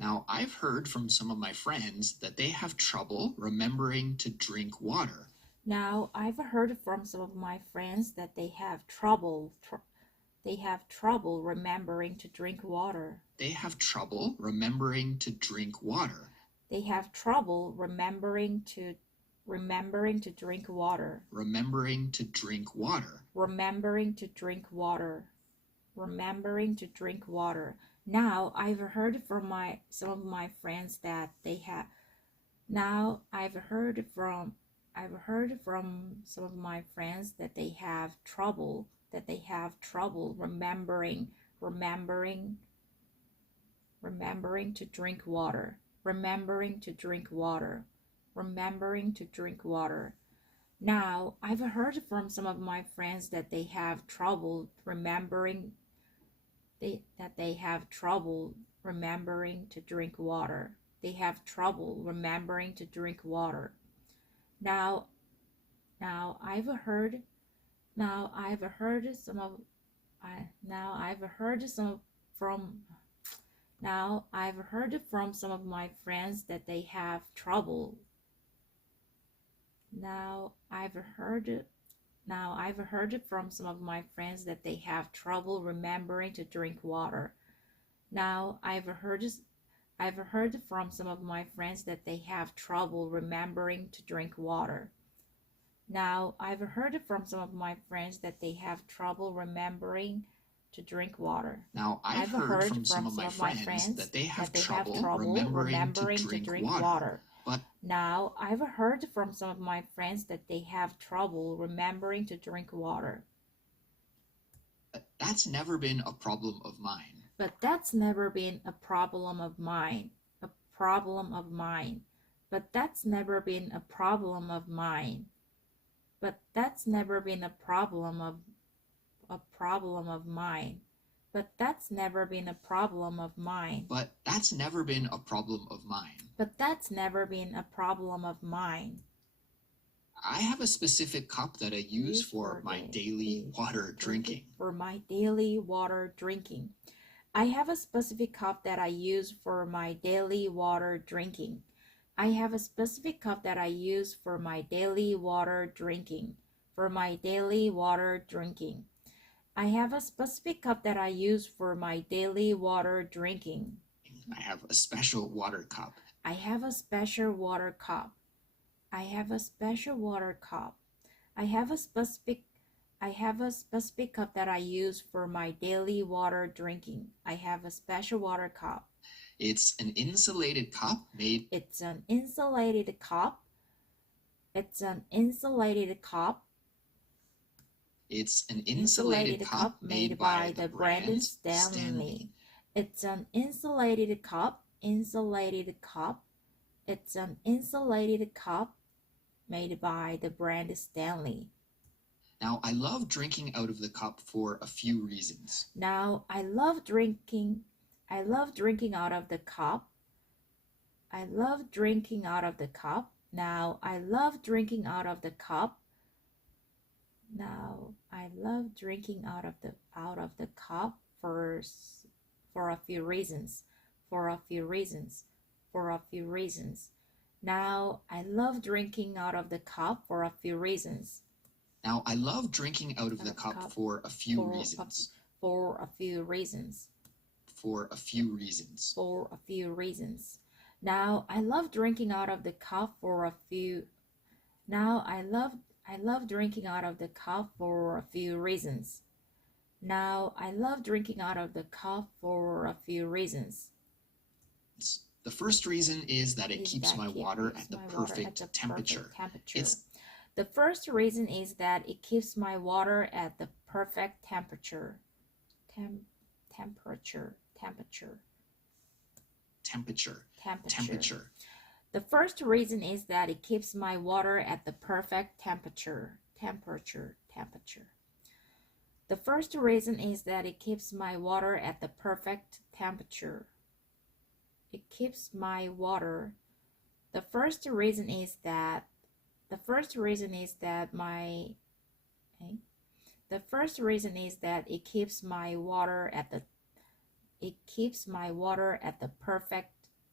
Now, I've heard from some of my friends that they have trouble remembering to drink water. Now, I've heard from some of my friends that they have trouble remembering to drink water. They have trouble remembering to drink water. They have trouble remembering to drink water. Remembering to drink water. Remembering to drink water. Remembering to drink water. Now, I've heard from some of my friends that they have. Now, I've heard from some of my friends that they have trouble remembering to drink water. Remembering to drink water. Remembering to drink water. Now, I've heard from some of my friends that they have trouble remembering to drink water. They have trouble remembering to drink water. Now I've heard some of some of my friends that they have trouble. Now I've heard from some of my friends that they have trouble remembering to drink water. Now I've heard from some of my friends that they have trouble remembering to drink water. Now I've heard from some of my friends that they have trouble remembering to drink water. Now, I've heard from some of my friends that they have trouble remembering to drink water. But now I've heard from some of my friends that they have trouble remembering to drink water. That's never been a problem of mine. But that's never been a problem of mine. A problem of mine. But that's never been a problem of mine. But that's never been a problem of mine. But that's never been a problem of mine. But that's never been a problem of mine. But that's never been a problem of mine. I have a specific cup that I use for my daily water drinking. For my daily water drinking. I have a specific cup that I use for my daily water drinking. I have a specific cup that I use for my daily water drinking. For my daily water drinking. I have a specific cup that I use for my daily water drinking. I have a special water cup. I have a special water cup. I have a special water cup. I have a specific cup that I use for my daily water drinking. I have a special water cup. It's an insulated cup made. It's an insulated cup. It's an insulated cup. It's an insulated cup made by the brand Stanley. It's an insulated cup. Insulated cup. It's an insulated cup made by the brand Stanley. Now, I love drinking out of the cup for a few reasons. Now, I love drinking out of the cup. I love drinking out of the cup. Now, I love drinking out of the cup. Now, I love drinking out of the cup for a few reasons. For a few reasons. For a few reasons. Now, I love drinking out of the cup for a few reasons. Now, I love drinking out of the cup for a few reasons. For a few reasons. For a few reasons. For a few reasons. Now, I love drinking out of the cup for a few. Now, I love drinking out of the cup for a few reasons. Now, I love drinking out of the cup for a few reasons. The first reason is that it keeps my water at the perfect temperature. The first reason is that it keeps my water at the perfect temperature. Temperature. The first reason is that it keeps my water at the perfect temperature. The first reason is that it keeps my water at the perfect temperature. It keeps my water. The first reason is that it keeps my water at the perfect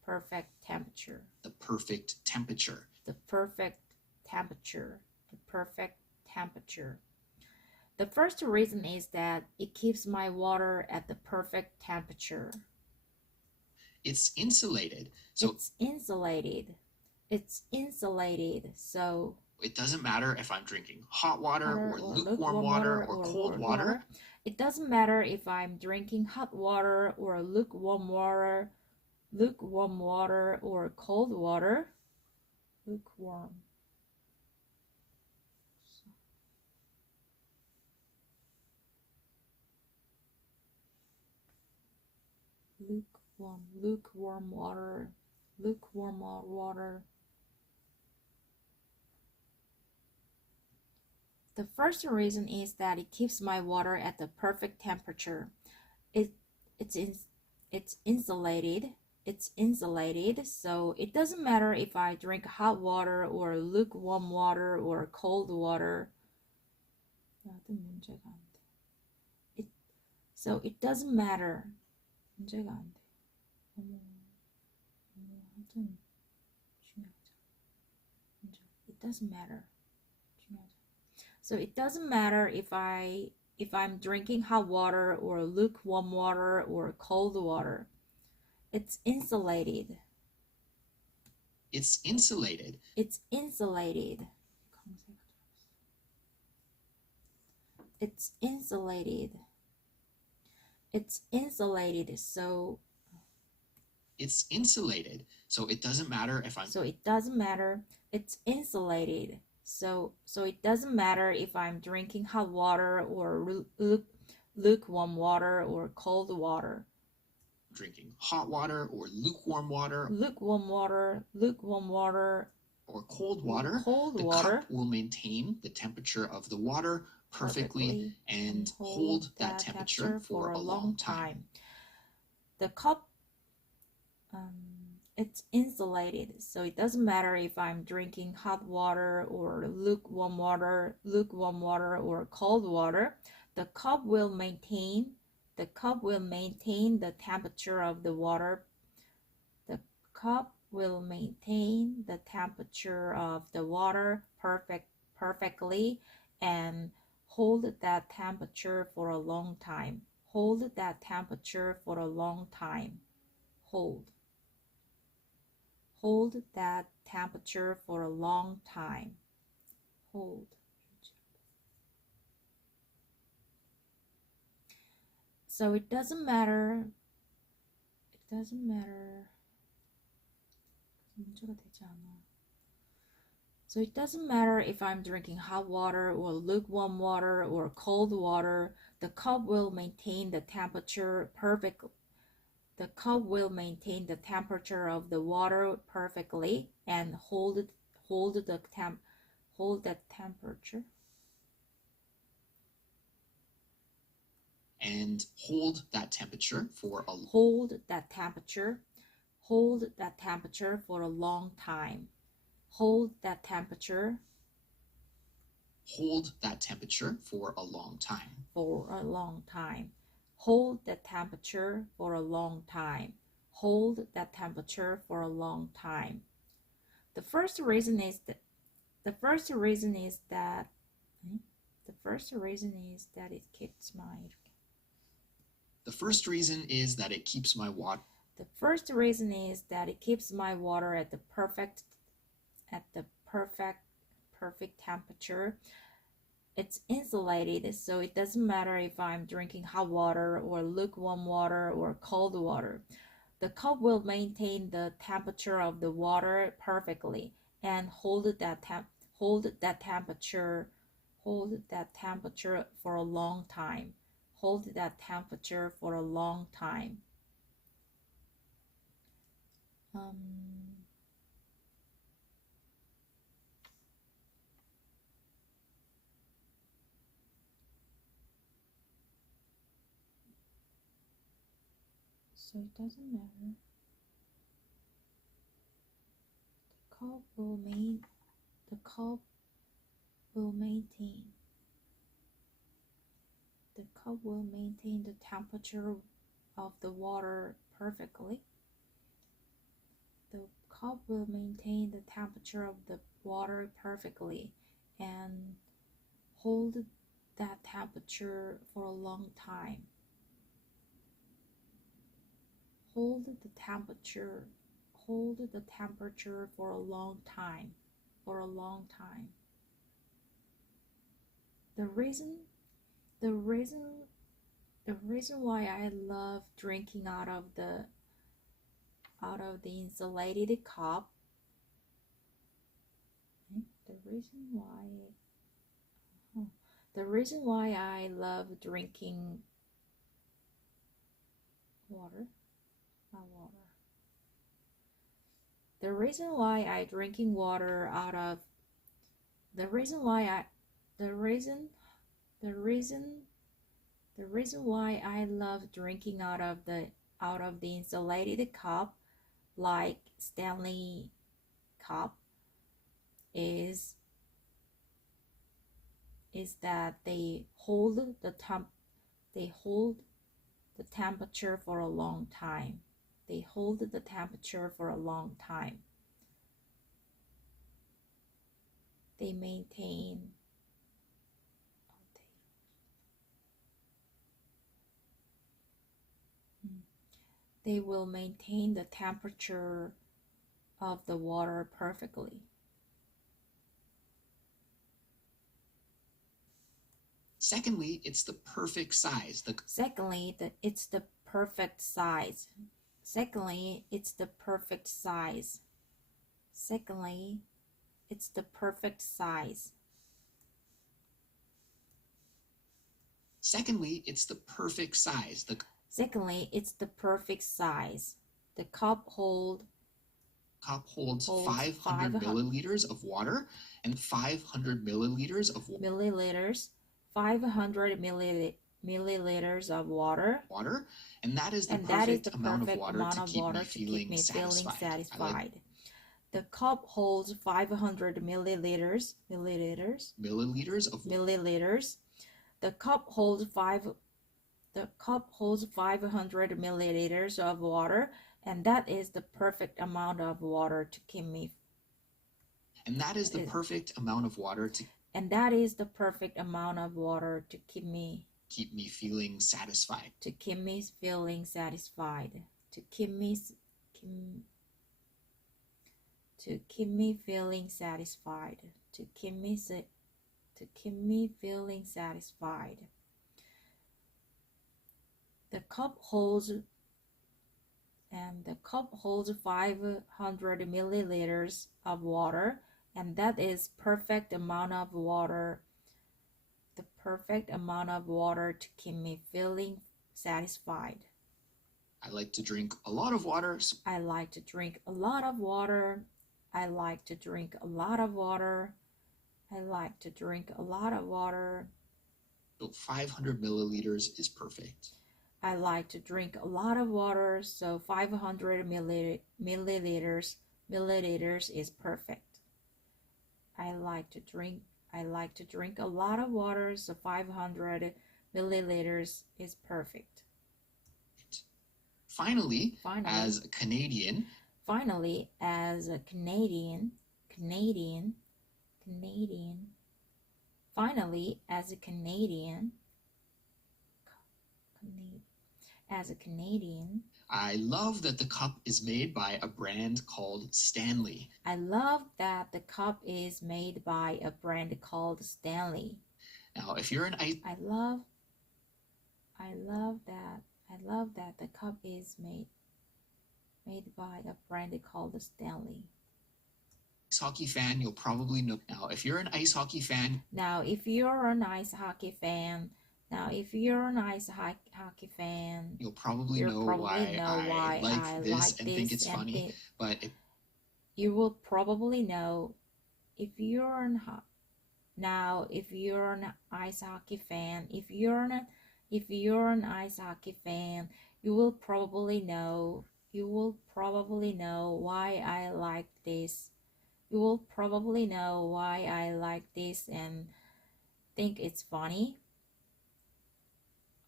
perfect temperature. The perfect temperature. The perfect temperature. The perfect temperature. The first reason is that it keeps my water at the perfect temperature. It's insulated. It's insulated. It's insulated. So it doesn't matter if I'm drinking hot water or lukewarm water or cold water. It doesn't matter if I'm drinking hot water or lukewarm water or cold water. Lukewarm. Lukewarm water. The first reason is that it keeps my water at the perfect temperature. It's insulated. It's insulated, so it doesn't matter if I drink hot water or lukewarm water or cold water. So it doesn't matter. 문제가 안 돼. It doesn't matter. So it doesn't matter if I'm drinking hot water or lukewarm water or cold water. It's insulated. It's insulated. It's insulated. It's insulated. It's insulated. So it's insulated. So it doesn't matter if I'm So it doesn't matter. It's insulated. So it doesn't matter if I'm drinking hot water or lukewarm water or cold water. Drinking hot water or lukewarm water. Lukewarm water or cold water. The cup will maintain the temperature of the water perfectly and hold that temperature for a long time. The cup it's insulated, so it doesn't matter if I'm drinking hot water or lukewarm water or cold water. The cup will maintain the temperature of the water. The cup will maintain the temperature of the water perfectly and hold that temperature for a long time. Hold that temperature for a long time. Hold that temperature for a long time. Hold. So it doesn't matter. So it doesn't matter if I'm drinking hot water or lukewarm water or cold water. The cup will maintain the temperature perfectly. The cup will maintain the temperature of the water perfectly and hold that temperature. And hold that temperature for a for a long time. Hold that temperature for a long time. Hold that temperature for a long time. Hold that temperature for a long time. The first reason is that it keeps my The first reason is that it keeps my water. The first reason is that it keeps my water at the perfect temperature. It's insulated, so it doesn't matter if I'm drinking hot water or lukewarm water or cold water. The cup will maintain the temperature of the water perfectly and hold that temperature for a long time. Hold that temperature for a long time. So it doesn't matter. The cup will maintain the temperature of the water perfectly The cup will maintain the temperature of the water perfectly and hold that temperature for a long time. Hold the temperature for a long time. The reason the reason the reason why I love drinking out of the insulated cup, the reason why I love drinking water, not water. The reason why I drinking water out of the reason why I the reason the reason the reason why I love drinking out of the insulated cup like Stanley cup is that they hold the temperature for a long time. They hold the temperature for a long time. They maintain they will maintain the temperature of the water perfectly. Secondly, it's the perfect size. It's the perfect size. Secondly, it's the perfect size. Secondly, it's the perfect size. Secondly, it's the perfect size. Secondly, it's the perfect size. The cup holds 500 milliliters of water and 500 milliliters of 500 milliliters of water. And that is the perfect amount of water to keep me feeling satisfied. The cup holds 500 milliliters. The cup holds 500 milliliters of water, and that is the perfect amount of water to keep me. And that is the perfect amount of water to. And that is the perfect amount of water to keep me feeling satisfied. To keep me feeling satisfied. To keep me feeling satisfied. To keep me feeling satisfied. The cup holds 500 milliliters of water, and that is perfect amount of water. The perfect amount of water to keep me feeling satisfied. I like to drink a lot of water. I like to drink a lot of water. I like to drink a lot of water. I like to drink a lot of water. So 500 milliliters is perfect. I like to drink a lot of water, so 500 milliliters is perfect. I like to drink a lot of water, so 500 milliliters is perfect. Finally, as a Canadian, Finally, as a Canadian, I love that the cup is made by a brand called Stanley. I love that the cup is made by a brand called Stanley. Now, if you're an ice, I love that the cup is made by a brand called Stanley. Ice hockey fan, you'll probably know. Now, if you're an ice hockey fan, you'll probably know why I like this and think it's funny. But you will probably know if you're an ice hockey fan. If you're an ice hockey fan, you will probably know why I like this. You will probably know why I like this and think it's funny.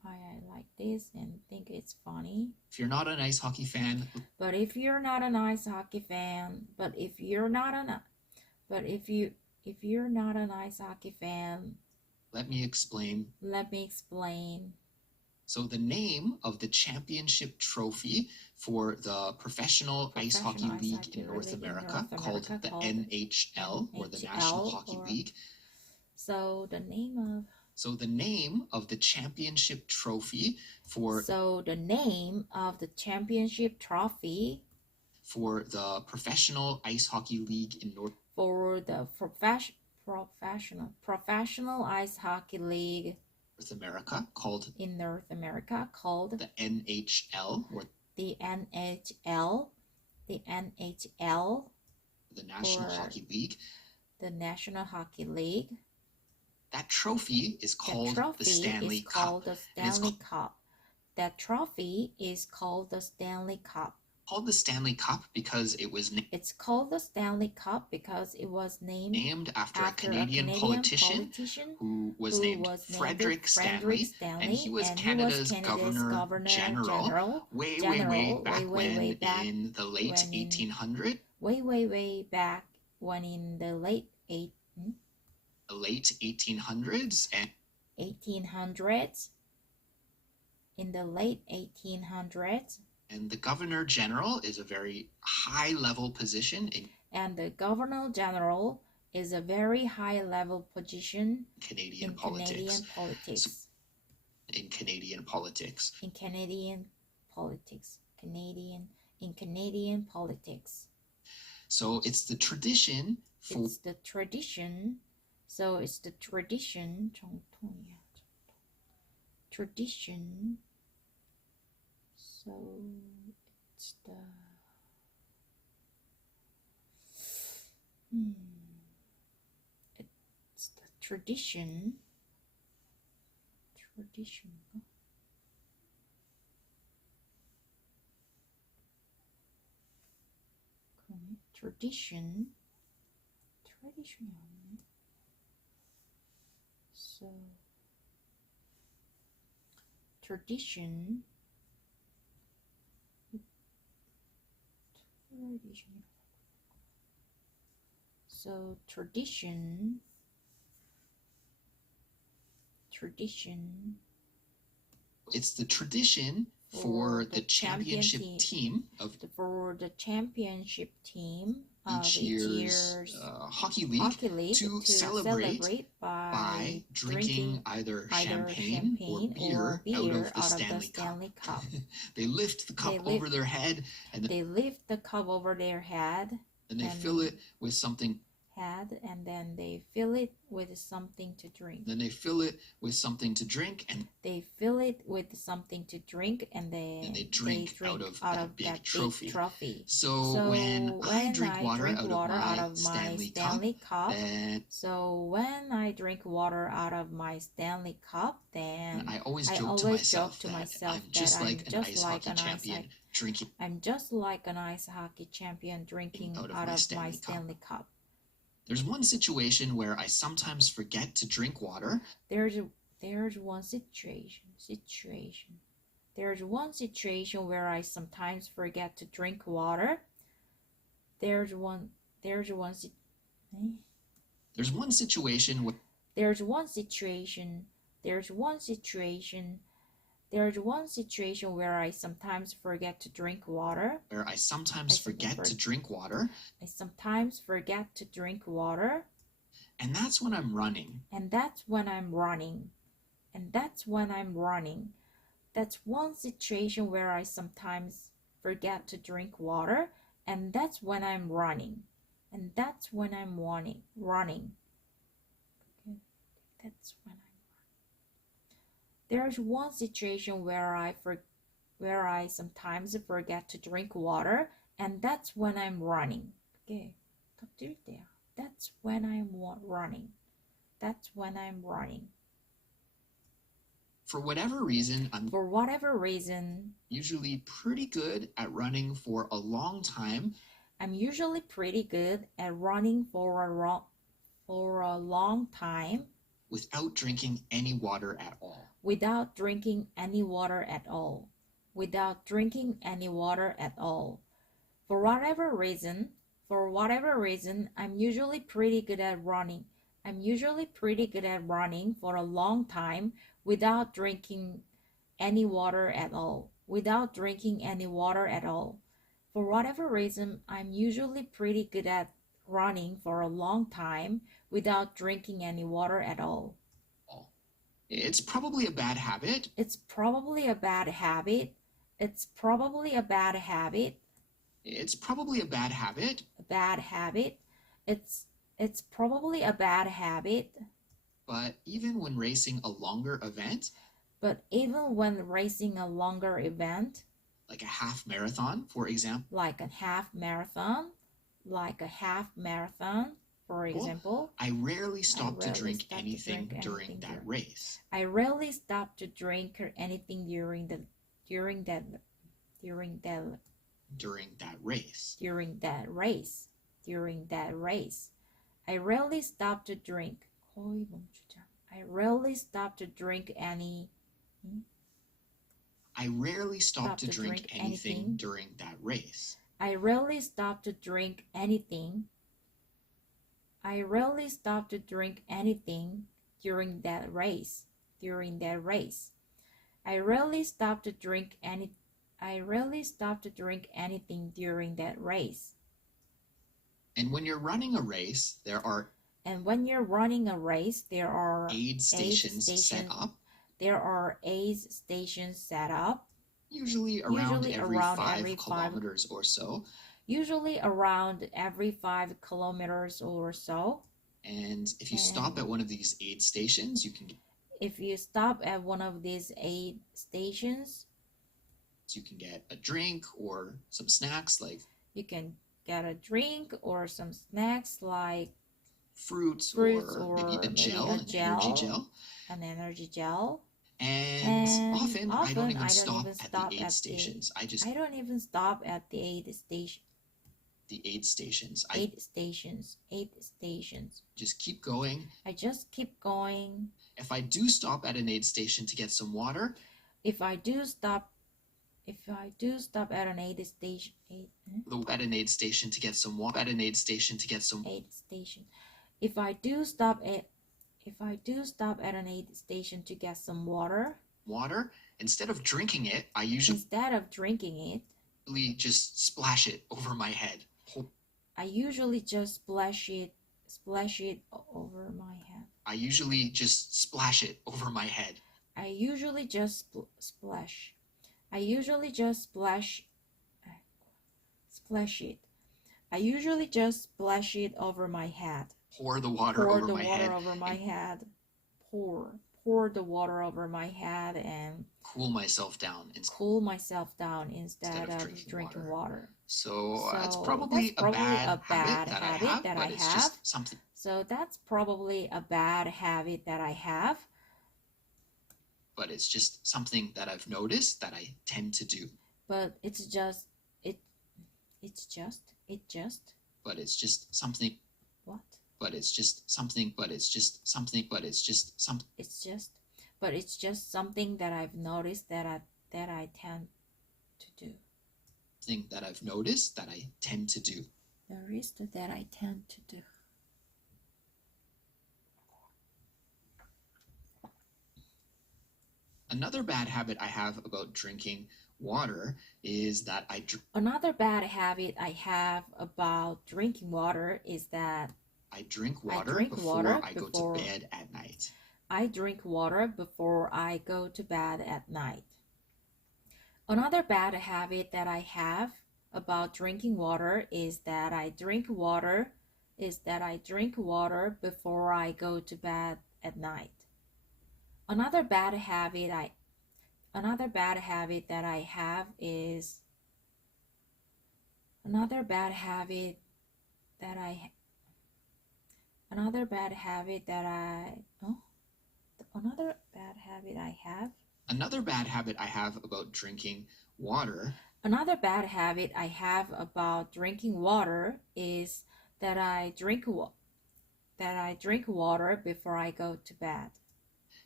I like this and think it's funny. If you're not an ice hockey fan, but if you're not an ice hockey fan, if you're not an ice hockey fan, let me explain. So the name of the championship trophy for the Professional Ice Hockey League in North America, called the NHL, or the National Hockey League. So the name of the championship trophy for the Professional Ice Hockey League in North Professional Ice Hockey League America, called in North America, called the NHL, or the NHL, the National Hockey League. The National Hockey League. That trophy is called the Stanley Cup. That trophy is called the Stanley Cup. Called the Stanley Cup because it was It's called the Stanley Cup because it was named after a Canadian politician who was named Frederick Stanley, and he was Canada's Governor General way back when in the late 1800s. Way back when in the late 1800s and 1800s. In the late 1800s. And the Governor General is a very high-level position in Canadian politics. In Canadian politics. So it's the tradition for So it's the tradition. So it's the it's the tradition. So tradition. So tradition. It's the tradition for the championship team of each year's hockey league to celebrate by drinking either champagne or beer out of the Stanley Cup. They lift the cup over their head, and and they fill it with something. And then they fill it with something to drink. And they fill it with something to drink, and they drink out of that big trophy. So when I drink water out of my Stanley Cup, then I always joke to myself that I'm just like an ice hockey champion drinking. I'm just like an ice hockey champion drinking out of my Stanley Cup. There's one situation where I sometimes forget to drink water. There's one situation where I sometimes forget to drink water. There's one situation where I sometimes forget to drink water. I sometimes forget to drink water. And that's when I'm running. That's one situation where I sometimes forget to drink water, and that's when I'm running. There's one situation where I sometimes forget to drink water, and that's when I'm running. Okay, that's when I'm running. For whatever reason, I'm usually pretty good at running for a long time. Without drinking any water at all. without drinking any water at all. Without drinking any water at all. For whatever reason, I'm usually pretty good at running. I'm usually pretty good at running for a long time without drinking any water at all. Without drinking any water at all. For whatever reason, I'm usually pretty good at running for a long time without drinking any water at all. It's probably a bad habit. It's probably a bad habit. It's probably a bad habit. It's probably a bad habit. A bad habit. It's probably a bad habit. But even when racing a longer event, like a half marathon, for example. Like a half marathon, for example. I rarely stop to drink anything during that race. I rarely stop to drink anything during that race. I rarely stop to drink. I rarely stop to drink any. I rarely stop to drink anything during that race. I rarely stop to drink anything. I rarely stop to drink anything during that race. I rarely stop to drink anything during that race. And when you're running a race, there are aid stations set up. There are aid stations set up. Usually around every 5 kilometers or so. Usually around every 5 kilometers or so. And if you stop at one of these aid stations, you can get a drink or some snacks like fruits or maybe a gel, an energy gel. And often I don't even stop at the aid stations. I don't even stop at the aid stations. Just keep going. I just keep going. If I do stop at an aid station to get some water, if I do stop at an aid station to get some water, if I do stop at an aid station to get some water, instead of drinking it, I usually just splash it over my head. I usually just splash it over my head. I usually just splash it over my head. I usually just splash it. I usually just splash it over my head. Pour the water over my head. Pour the water over my head and cool myself down instead of drinking water. So that's probably a bad habit that I have, but it's just something. So that's probably a bad habit that I have. But it's just something that I've noticed that I tend to do. But it's just But it's just something. What? But it's just something. But it's just something. But it's just something. But it's just something that I've noticed that I tend to do. Thing that I've noticed that I tend to do. That I tend to do. Another bad habit I have about drinking water is that Another bad habit I have about drinking water is that I drink water before I go to bed at night. I drink water before I go to bed at night. Another bad habit that I have about drinking water is that I drink water before I go to bed at night. Another bad habit that I have is another bad habit that I have about drinking water. Another bad habit I have about drinking water is that I drink water before I go to bed.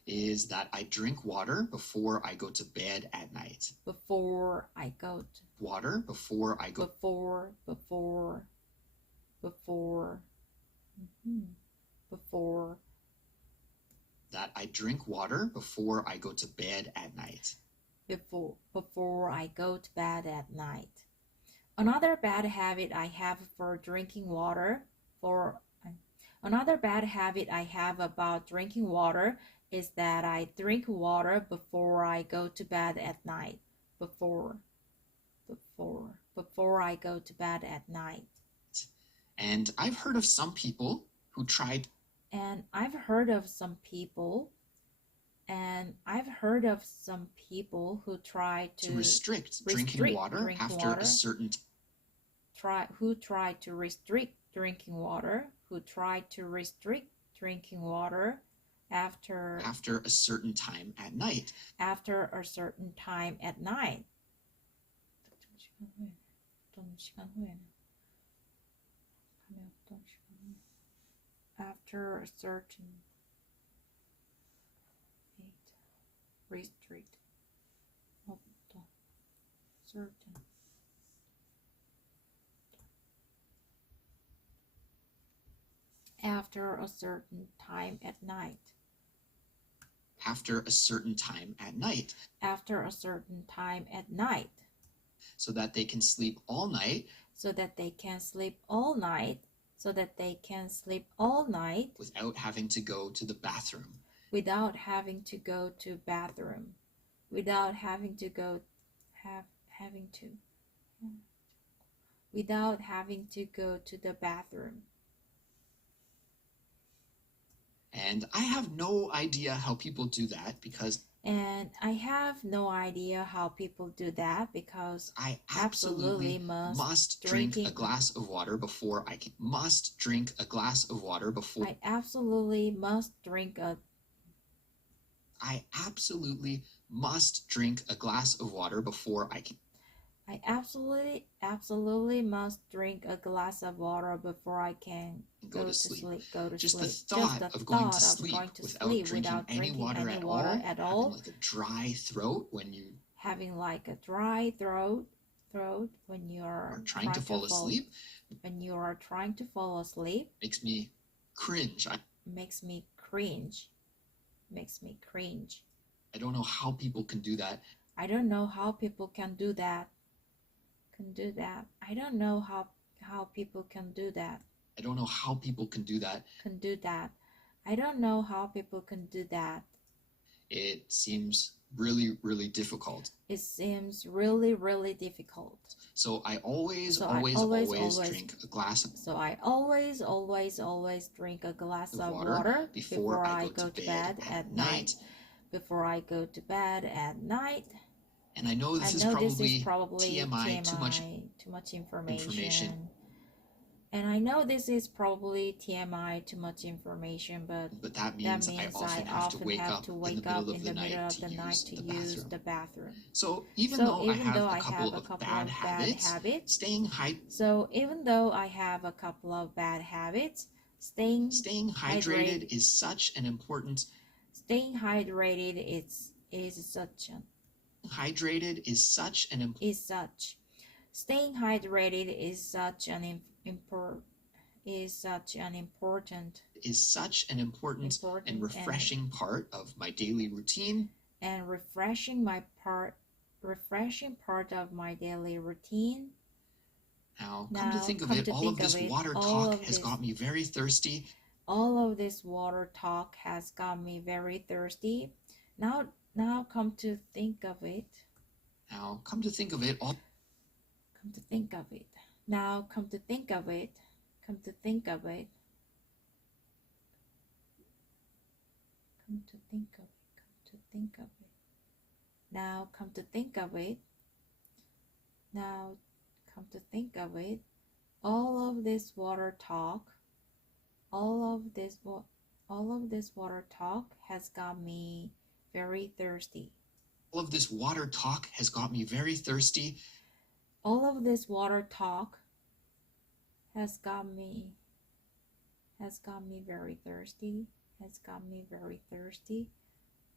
is that I drink water before I go to bed at night. Before I go to water before I go before before that I drink water before I go to bed at night. Before I go to bed at night. Another bad habit I have for drinking water Another bad habit I have about drinking water is that I drink water before I go to bed at night. Before I go to bed at night. And I've heard of some people who try to restrict drinking water after a certain who try to restrict drinking water after a certain time at night. After a certain time at night. After a certain restrict certain after a certain time at night. After a certain time at night. After a certain time at night. So that they can sleep all night. So that they can sleep all night. So that they can sleep all night. Without having to go to the bathroom. Without having to go to bathroom. Without having to go without having to go to the bathroom. And I have no idea how people do that because I absolutely must drink a glass of water before I can. Must drink a glass of water before. I absolutely must drink a glass of water before I can. I absolutely must drink a glass of water before I can go to sleep. Just the thought of going to sleep without drinking any water at all, having like a dry throat when you when you are trying to fall asleep. When you are trying to fall asleep, makes me cringe. Makes me cringe. I don't know how people can do that. I don't know how people can do that. I don't know how people can do that. I don't know how people can do that. I don't know how people can do that. It seems really, really difficult. So I always drink a glass of water before I go to bed at night. Before I go to bed at night. And I know this is probably TMI, too much information. And I know this is probably TMI, too much information, but that means I often have to wake up in the middle of the night to use the bathroom. So even though I have a couple of bad habits, staying hydrated is such an important. Staying hydrated is such an important and refreshing part of my daily routine. Now, come to think of it, all of this water talk has got me very thirsty. Now come to think of it. All of this water talk has got me very thirsty. All of this water talk has got me very thirsty. All of this water talk has got me very thirsty.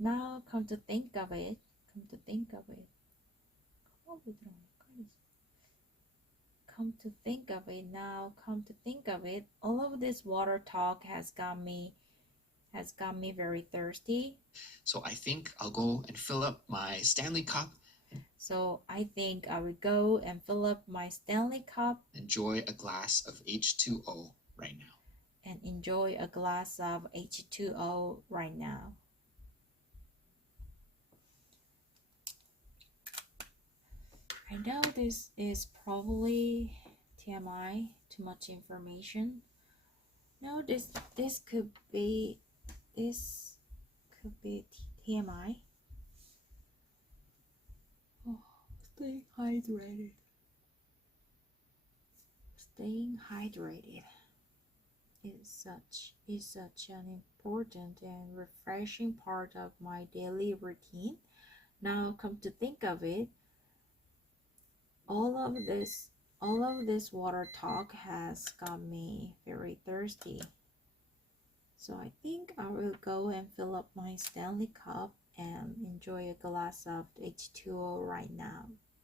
Now, come to think of it, all of this water talk has got me very thirsty. So I think I'll go and fill up my Stanley Cup. So I think I will go and fill up my Stanley Cup. Enjoy a glass of H2O right now. And enjoy a glass of H2O right now. I know this is probably TMI, too much information. No, this could be TMI. Oh, stay hydrated. Staying hydrated is such an important and refreshing part of my daily routine. Now, come to think of it, all of this water talk has got me very thirsty. So I think I will go and fill up my Stanley Cup and enjoy a glass of H2O right now.